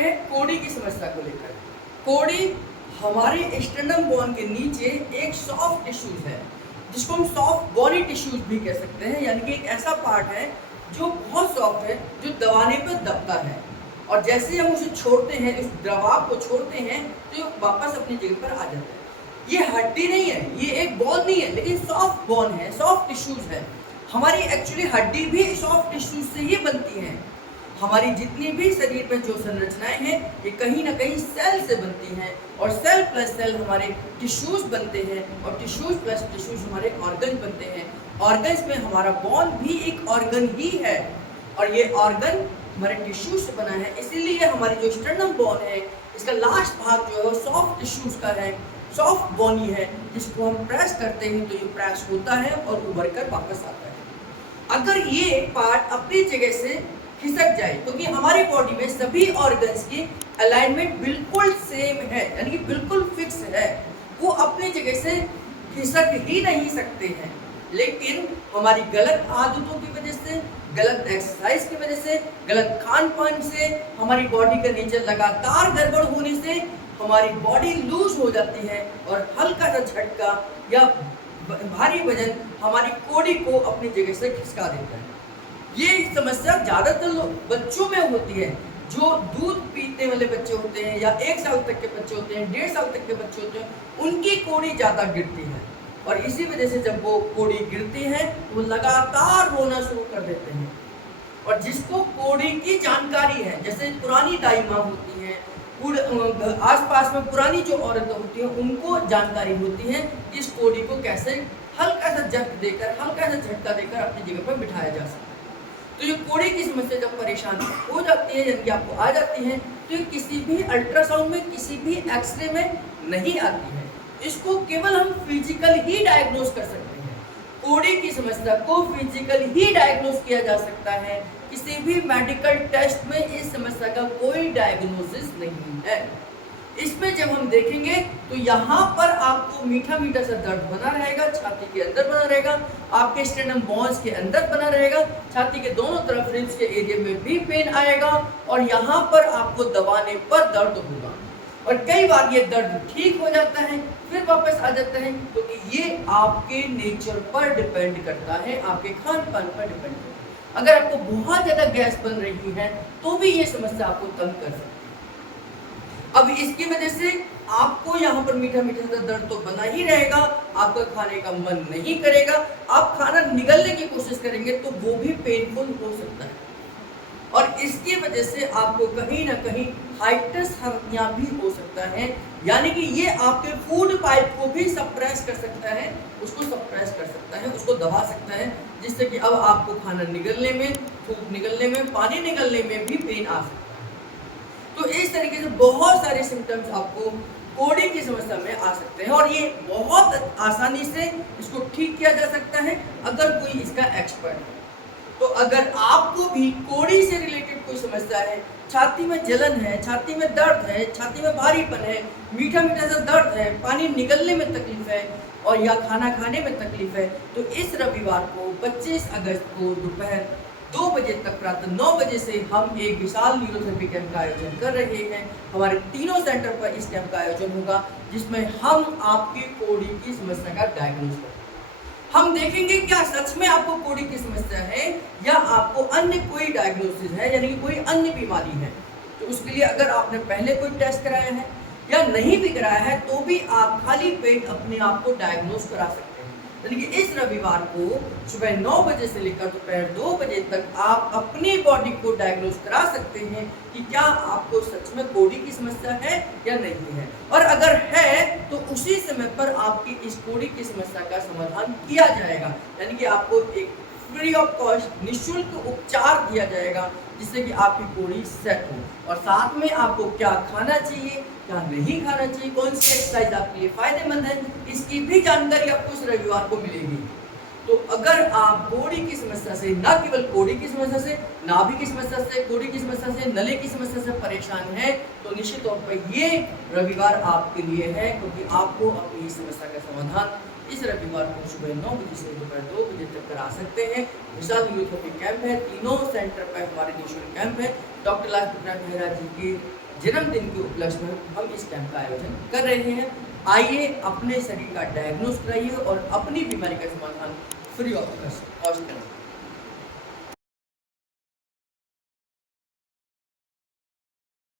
हैं कोड़ी की समस्या को लेकर। कोड़ी हमारे स्टर्नम बोन के नीचे एक सॉफ्ट टिश्यूज है, जिसको हम सॉफ्ट बॉडी टिश्यूज भी कह सकते हैं, यानी कि एक ऐसा पार्ट है जो बहुत सॉफ्ट है, जो दबाने पर दबता है, और जैसे हम उसे छोड़ते हैं, इस दबाव को छोड़ते हैं, तो ये वापस अपनी जगह पर आ जाता है। ये हड्डी नहीं है, ये एक बोन नहीं है, लेकिन सॉफ्ट बोन है, सॉफ्ट टिश्यूज है। हमारी एक्चुअली हड्डी भी सॉफ्ट टिश्यूज से ही बनती है। हमारी जितनी भी शरीर में जो संरचनाएं हैं, ये कहीं ना कहीं सेल से बनती हैं, और सेल प्लस सेल हमारे टिश्यूज बनते हैं, और टिश्यूज प्लस टिश्यूज हमारे ऑर्गन बनते हैं। ऑर्गन्स में हमारा बोन भी एक ऑर्गन ही है, और ये ऑर्गन हमारे टिश्यू से बना है। इसीलिए हमारी जो स्टर्नम बोन है, इसका लास्ट भाग जो है वो सॉफ्ट टिश्यूज का है, सॉफ्ट बोनी है, जिसको हम प्रेस करते हैं तो ये प्रेस होता है और उभर कर वापस आता है। अगर ये पार्ट अपनी जगह से खिसक जाए, क्योंकि हमारी बॉडी में सभी ऑर्गन्स की अलाइनमेंट बिल्कुल सेम है, यानी कि बिल्कुल फिक्स है, वो अपनी जगह से खिसक ही नहीं सकते हैं। लेकिन हमारी गलत आदतों की वजह से, गलत एक्सरसाइज की वजह से, गलत खान पान से, हमारी बॉडी का नेचर लगातार गड़बड़ होने से हमारी बॉडी लूज हो जाती है, और हल्का सा झटका या भारी वजन हमारी कोड़ी को अपनी जगह से खिसका देता है। ये समस्या ज़्यादातर बच्चों में होती है। जो दूध पीने वाले बच्चे होते हैं, या 1 साल तक के बच्चे होते हैं, 1.5 साल तक के बच्चे होते हैं, उनकी कोड़ी ज़्यादा गिरती है, और इसी वजह से जब वो कोड़ी गिरती है वो लगातार रोना शुरू कर देते हैं। और जिसको कोड़ी की जानकारी है, जैसे पुरानी दाई माँ होती हैं, आसपास में पुरानी जो औरतें होती हैं, उनको जानकारी होती है कि इस कोड़ी को कैसे हल्का सा जग देकर, हल्का सा झटका देकर अपनी जगह पर बिठाया जा सकता है। तो ये कोड़ी की समस्या जब परेशान हो जाती है, यानी कि आपको आ जाती है, तो ये किसी भी अल्ट्रासाउंड में, किसी भी एक्सरे में नहीं आती है। इसको केवल हम फिजिकल ही डायग्नोज कर सकते हैं। कोड़ी की समस्या को फिजिकल ही डायग्नोज किया जा सकता है, किसी भी मेडिकल टेस्ट में इस समस्या का कोई डायग्नोसिस नहीं है। इसमें जब हम देखेंगे तो यहाँ पर आपको मीठा मीठा सा दर्द बना रहेगा, छाती के अंदर बना रहेगा, आपके स्टर्नम बोन्स के अंदर बना रहेगा, छाती के दोनों तरफ रिब्स के एरिया में भी पेन आएगा, और यहाँ पर आपको दबाने पर दर्द होगा। और कई बार ये दर्द ठीक हो जाता है, फिर वापस आ जाता है, क्योंकि ये आपके नेचर पर डिपेंड करता है, आपके खान पान पर डिपेंड करता है। अगर आपको बहुत ज्यादा गैस बन रही है तो भी ये समस्या आपको तंग कर सकती है। अब इसकी वजह से आपको यहाँ पर मीठा मीठा सा दर्द तो बना ही रहेगा, आपका खाने का मन नहीं करेगा, आप खाना निगलने की कोशिश करेंगे तो वो भी पेनफुल हो सकता है, और इसकी वजह से आपको कहीं ना कहीं हाइटस हर्निया भी हो सकता है, यानी कि ये आपके फूड पाइप को भी सप्रेस कर सकता है, उसको सप्रेस कर सकता है, उसको दबा सकता है, जिससे कि अब आपको खाना निगलने में, थूक निगलने में, पानी निगलने में भी पेन आ सकता है। तो इस तरीके से बहुत सारे सिम्टम्स आपको कोड़ी की समस्या में आ सकते हैं, और ये बहुत आसानी से इसको ठीक किया जा सकता है अगर कोई इसका एक्सपर्ट है। तो अगर आपको भी कोड़ी से रिलेटेड कोई समस्या है, छाती में जलन है, छाती में दर्द है, छाती में भारीपन है, मीठा मीठा सा दर्द है, पानी निगलने में तकलीफ है, और या खाना खाने में तकलीफ है, तो इस रविवार को 25 अगस्त को दोपहर 2 बजे तक, प्रातः 9 बजे से हम एक विशाल न्यूरोथेरेपी कैंप का आयोजन कर रहे हैं। हमारे तीनों सेंटर पर इस कैंप का आयोजन होगा, जिसमें हम आपकी कोड़ी की समस्या का डायग्नोज करेंगे। हम देखेंगे क्या सच में आपको कोड़ी की समस्या है, या आपको अन्य कोई डायग्नोसिस है, यानी कि कोई अन्य बीमारी है। तो उसके लिए अगर आपने पहले कोई टेस्ट कराया है या नहीं भी कराया है, तो भी आप खाली पेट अपने आप को डायग्नोज करा सकते हैं। यानी कि इस रविवार को सुबह 9 बजे से लेकर दोपहर 2 बजे तक आप अपनी बॉडी को डायग्नोज करा सकते हैं कि क्या आपको सच में कोड़ी की समस्या है या नहीं है, और अगर है तो उसी समय पर आपकी इस कोड़ी की समस्या का समाधान किया जाएगा, यानी कि आपको एक फ्री ऑफ कॉस्ट निःशुल्क उपचार दिया जाएगा, जिससे कि आपकी कोड़ी सेट हो, और साथ में आपको क्या खाना चाहिए, क्या नहीं खाना चाहिए, कौन सी एक्सरसाइज आपके लिए फायदेमंद है, इसकी भी जानकारी आपको इस रविवार को मिलेगी। तो अगर आप कोड़ी की समस्या से, ना केवल कोड़ी की समस्या से, नाभि की समस्या से, कोड़ी की समस्या से, नले की समस्या से परेशान है, तो निश्चित तौर पर ये रविवार आपके लिए है, क्योंकि आपको अपनी इस समस्या का समाधान इस रविवार को सुबह 9 बजे से दोपहर 2 बजे तक करा सकते हैं। विशाल न्यूरोथेरेपी कैंप है, तीनों सेंटर पर हमारे निःशुल्क कैंप है। डॉक्टर लाल मेहरा जी की जन्मदिन के उपलक्ष्य में हम इस कैंप का आयोजन कर रहे हैं। आइए अपने शरीर का डायग्नोस कराइए और अपनी बीमारी का समाधान फ्री ऑफ कॉस्ट करें।